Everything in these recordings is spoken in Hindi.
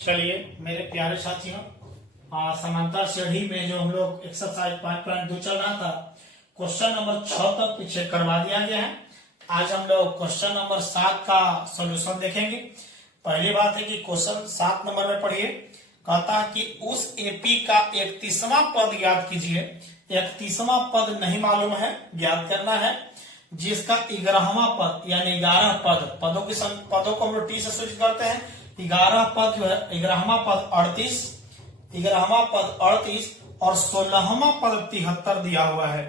चलिए मेरे प्यारे साथियों, समांतर श्रेणी में जो हम लोग एक्सरसाइज 5.2 चल रहा था, क्वेश्चन नंबर 6 तक पीछे करवा दिया गया है। आज हम लोग क्वेश्चन नंबर 7 का सॉल्यूशन देखेंगे। पहली बात है कि क्वेश्चन 7 नंबर में पढ़िए। कहता है कि उस एपी का 31वां पद याद कीजिए। 31वां पद नहीं मालूम है, याद करना है। जिसका 11वां पद यानी 11 पद, पदों को हम लोग टी से सूचित करते हैं। 11 पद जो है, 11वां पद 38, 11वां पद 38 और 16वां पद 73 दिया हुआ है।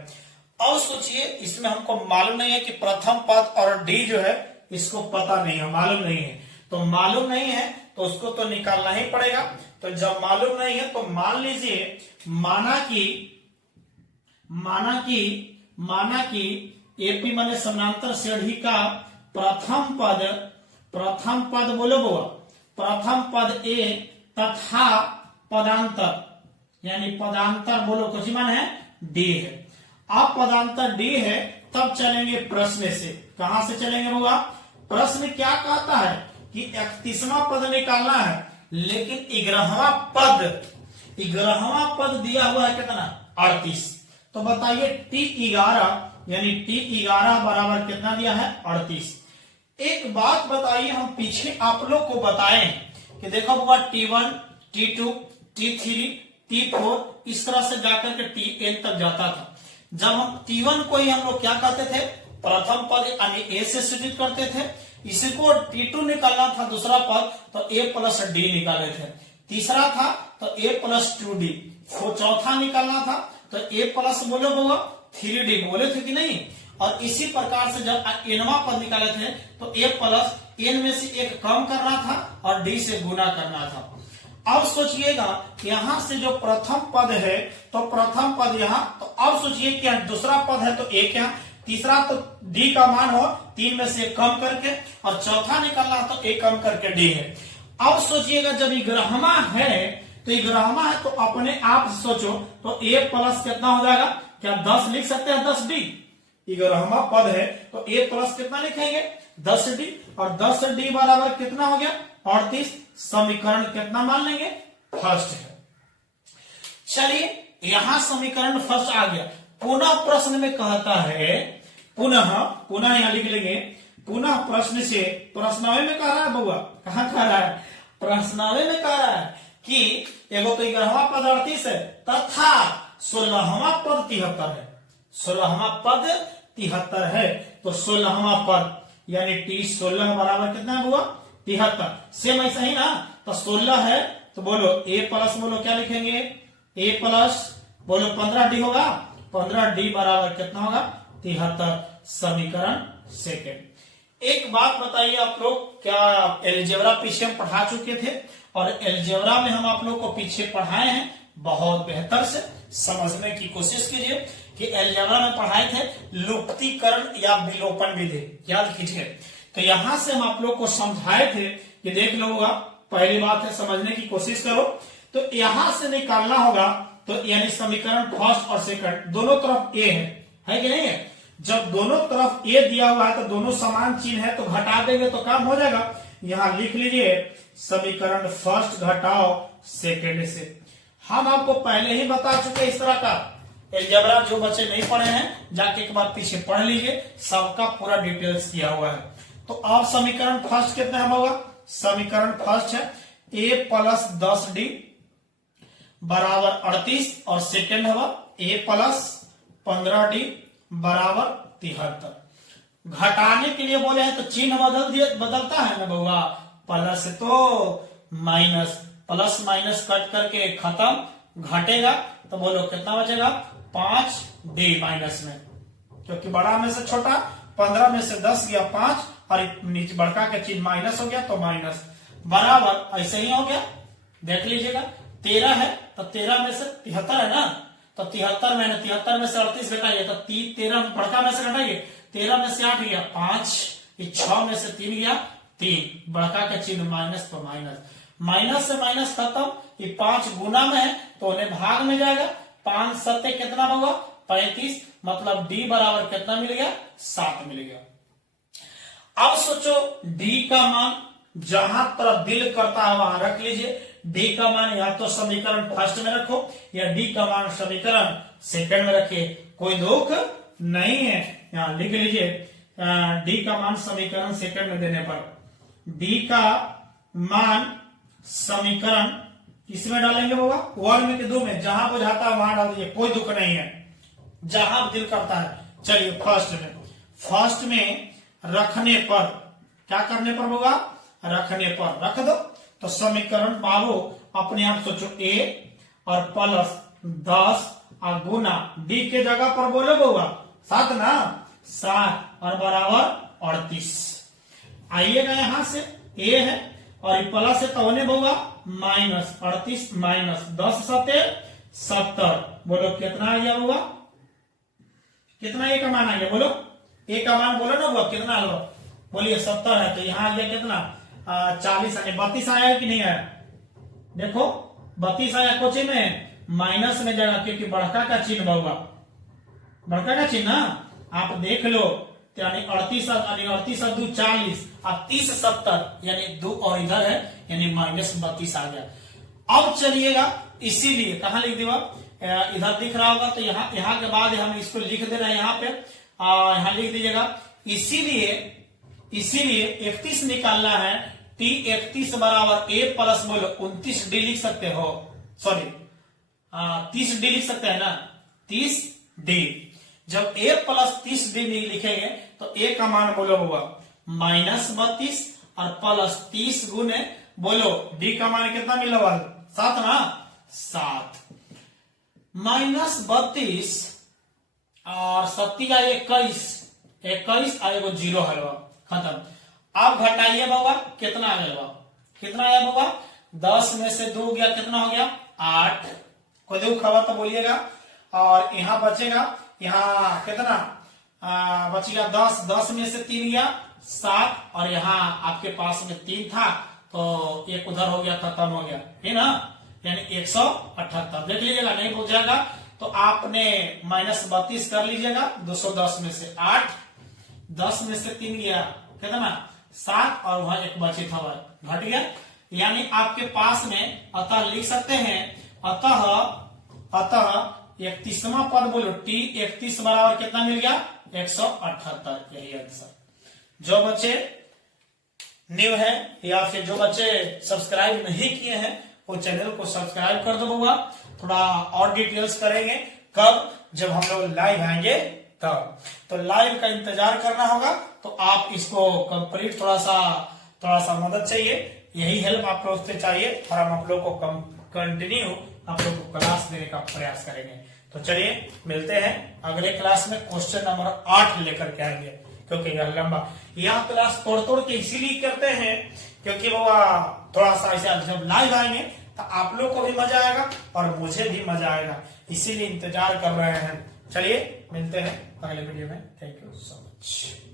अब सोचिए, इसमें हमको मालूम नहीं है कि प्रथम पद और डी जो है इसको पता नहीं है, मालूम नहीं है। तो मालूम नहीं है तो उसको तो निकालना ही पड़ेगा। तो जब मालूम नहीं है तो मान लीजिए, माना कि एपी माने समानांतर श्रेणी का प्रथम पद बोलो बुआ, प्रथम पद ए तथा पदांतर यानी पदांतर बोलो कुछ मान है डी है। अब पदांतर डी है, तब चलेंगे प्रश्न से। कहां से चलेंगे बुआ? प्रश्न क्या कहता है कि 31वां पद निकालना है, लेकिन 11वां पद दिया हुआ है कितना? 38। तो बताइए T11 यानी T11 बराबर कितना दिया है? 38। एक बात बताइए, हम पीछे आप लोग को बताएं कि देखो बुआ T1, T2, T3, T4 इस तरह से जाकर के Tn तक जाता था। जब हम T1 को ही हम लोग क्या कहते थे? प्रथम पद यानी ए से सूचित करते थे। इसी को T2 निकालना था दूसरा पद, तो A प्लस डी निकाले थे। तीसरा था तो A प्लस 2D। चौथा निकालना था तो A प्लस बोलो बोगा 3D बोले थे कि नहीं। और इसी प्रकार से जब एनवा पद निकाले थे तो A प्लस एन में से एक कम करना था और डी से गुना करना था। अब सोचिएगा, यहां से जो प्रथम पद है तो प्रथम पद यहां, तो अब सोचिए कि दूसरा पद है तो एक यहाँ, तीसरा तो डी का मान हो 3 में से कम करके, और चौथा निकलना तो एक कम करके डी है। अब सोचिएगा, जब 11वां है तो 11वां है तो अपने आप सोचो तो ए प्लस कितना हो जाएगा? क्या 10 लिख सकते हैं? 10D। 11वां पद है तो ए प्लस कितना लिखेंगे? 10D। और 10D बराबर कितना हो गया? 38। समीकरण कितना मान लेंगे? फर्स्ट है। चलिए, यहां समीकरण फर्स्ट आ गया। पुनः प्रश्न में कहता है, पुनः यहां लिख लेंगे, पुनः प्रश्न से, प्रश्नावली में कह रहा है बुआ, कहां कह रहा है? प्रश्नावली में कह रहा है कि एगो तो 11वां पद 38 है तथा 16वां पद 73 है। 16वां पद 73 है तो 16वां पद यानी T16 बराबर कितना है बुआ? 73। सेम ऐसा ही ना, तो 16 है तो बोलो A प्लस, बोलो क्या लिखेंगे? A प्लस बोलो 15D होगा। 15D बराबर कितना होगा? 73। समीकरण सेकेंड। एक बात बताइए आप लोग, क्या एलजेब्रा पीछे हम पढ़ा चुके थे? और एलजेब्रा में हम आप लोग को पीछे पढ़ाए हैं, बहुत बेहतर से समझने की कोशिश कीजिए कि एलजेब्रा में पढ़ाए थे लुप्तीकरण या विलोपन विधि, याद कीजिए। तो यहां से हम आप लोग को समझाए थे कि देख लो, पहली बात है समझने की कोशिश करो। तो यहां से निकालना होगा तो यानी समीकरण फर्स्ट और सेकंड दोनों तरफ ए है कि नहीं है? जब दोनों तरफ ए दिया हुआ है तो दोनों समान चिन्ह है तो घटा देंगे तो काम हो जाएगा। यहां लिख लीजिए समीकरण फर्स्ट घटाओ सेकंड से। हम आपको पहले ही बता चुके इस तरह का एलजेब्रा, जो बच्चे नहीं पढ़े हैं जाके एक बार पीछे पढ़ लीजिए, सबका पूरा डिटेल्स किया हुआ है। तो अब समीकरण फर्स्ट कितना होगा? समीकरण फर्स्ट है A प्लस 10D बराबर 38 और सेकेंड होगा A प्लस 15D बराबर 73। घटाने के लिए बोले हैं तो चिन्ह बदलता है ना बउआ, प्लस तो माइनस, प्लस माइनस कट करके खत्म, घटेगा तो बोलो कितना बचेगा? 5D माइनस में, क्योंकि बड़ा में से छोटा, 15 में से 10 गया 5 और नीचे बड़का का चिन्ह माइनस हो गया तो माइनस, बराबर ऐसे ही हो गया। देख लीजिएगा 13 है तो 13 में से 73 है ना, तो 73 में 38 घटाइए तो 13 बड़का में से घटाइए, 13 में से 8 गया 5, 6 में से 3 गया 3, बड़का का चिन्ह माइनस तो माइनस से माइनस खत्म। ये 5 गुना में है तो उन्हें भाग में जाएगा। 5 सत्ते कितना होगा? 35। मतलब D बराबर कितना मिल गया? 7 मिल गया। अब सोचो D का मान जहां तरफ दिल करता है वहां रख लीजिए। डी का मान या तो समीकरण फर्स्ट में रखो या डी का मान समीकरण सेकंड में रखिए, कोई दुख नहीं है। यहां लिख लीजिए डी का मान समीकरण सेकंड में देने पर डी का मान समीकरण किसमें डालेंगे होगा, वन में कि दो में, जहां बुझाता है वहां डाल दीजिए, कोई दुख नहीं है, जहां दिल करता है। चलिए फर्स्ट में रखने पर क्या करने पर होगा, रखने पर रख दो तो समीकरण पालो अपने आप सोचो ए और प्लस 10 और गुना डी के जगह पर बोले होगा 7 ना, 7 और बराबर 38। आइएगा यहां से ए है और ये प्लस से तो होने होगा माइनस 38 माइनस 10 7 70, बोलो कितना आ गया होगा, कितना ए का मान आ गया, बोलो ए का मान बोलो ना होगा कितना लो, बोलिए 70 है तो यहाँ आ गया कितना 40 आने 32 आया कि नहीं आया, देखो 32 आया, कोचे में माइनस में जाएगा क्योंकि बड़का का चिन्ह होगा, बड़का का चिन्ह आप देख लो, यानी 38 और 2 40 और 30 70 यानी 2 और इधर है यानी माइनस 32 आ गया। अब चलिएगा इसीलिए कहा लिख दिया, इधर दिख रहा होगा तो यहाँ के बाद हम इसको लिख दे रहे हैं यहाँ पे, यहाँ लिख दीजिएगा। इसीलिए 31 निकालना है, टी 31 बराबर ए प्लस बोलो 29 डी लिख सकते हो, सॉरी 30 डी लिख सकते हैं ना, 30 डी। जब ए प्लस 30 डी लिखेंगे तो ए का मान बोलो होगा माइनस 32 और प्लस 30 गुने बोलो डी का मान कितना मिला हुआ 7 ना, 7 माइनस 32 और 7 का 21 आएगा 0 है खत्म। अब घटाइए बाबा कितना आ गया, कितना आया बाबा 10 में से 2 गया कितना हो गया 8, कोई दुख खबर तो बोलिएगा। और यहाँ बचेगा यहाँ कितना बचेगा 10 में से 3 गया 7 और यहाँ आपके पास में 3 था तो एक उधर हो गया खत्म हो गया है ना, यानी 178 देख लीजिएगा, नहीं हो जाएगा तो आपने माइनस 32 कर लीजिएगा, 210 में से 8, 10 में से 3 गया कितना 7 और वहां एक बचे था घट गया, यानी आपके पास में अतः लिख सकते हैं अतः 31वां पद बोलो टी 31 बराबर कितना मिल गया 178, यही आंसर। जो बच्चे न्यू है या फिर जो बच्चे सब्सक्राइब नहीं किए हैं वो चैनल को सब्सक्राइब कर दो, थोड़ा और डिटेल्स करेंगे कब, जब हम लोग लाइव आएंगे तब, तो लाइव का इंतजार करना होगा। तो आप इसको कंप्लीट थोड़ा सा मदद चाहिए, यही हेल्प आप लोग से चाहिए और हम आप लोग को कंटिन्यू आप लोग को क्लास देने का प्रयास करेंगे। तो चलिए मिलते हैं अगले क्लास में, क्वेश्चन नंबर 8 लेकर के आएंगे, क्योंकि यह लंबा, यह क्लास तोड़ के इसीलिए करते हैं क्योंकि वो थोड़ा सा ऐसा जब लाइव आएंगे तो आप लोग को भी मजा आएगा और मुझे भी मजा आएगा, इसीलिए इंतजार कर रहे हैं। चलिए मिलते हैं अगले वीडियो में, थैंक यू सो मच।